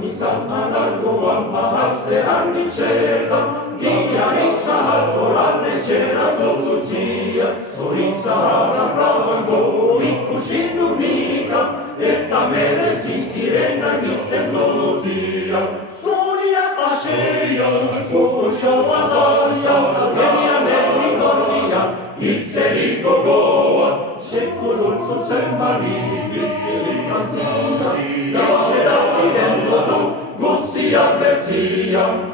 Isang analgo mahasseran di ceda, via risa torane c'era Giozuzia, sorrisa la fravango, ricuscino mica, e tamele si irena di sentolotia, sonia paceia, gioco azaria, venia me ricordia, il serico goa, secolo sul semmalis, bissi franzina, lascerà sirendo tu, gussi avversia.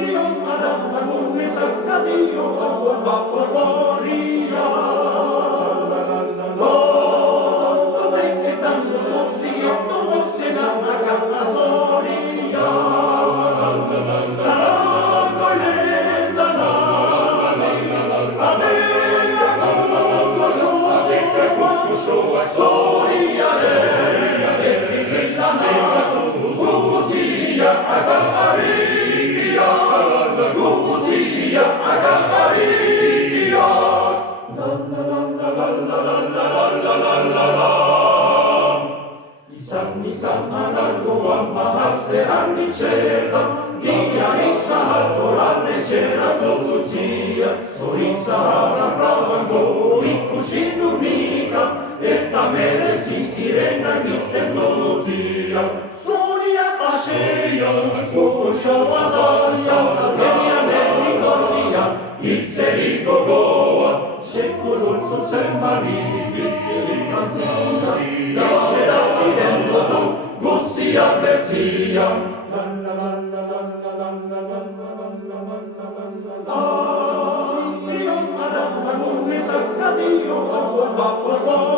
Io farà la luna saccadio, babbo gloria. Dove tanto non si sa la capa storia. Saranno le danali, aveva conosciuto storia e si lamenta Gusia Agamaria, Gusia Agamaria. Isang analgo mahasseran di ceda, via risa torane c'era Giozuzia, sorrisa la fravango, ricuscino mica, e tamele si irena di sentolotia, sonia paceia, gioco azaria, venia me ricordia, il serico goa, secolo sul semmalis, bissi franzina, lascerà sirendo tu, gussi avversia. Io farà la luna saccadio, babbo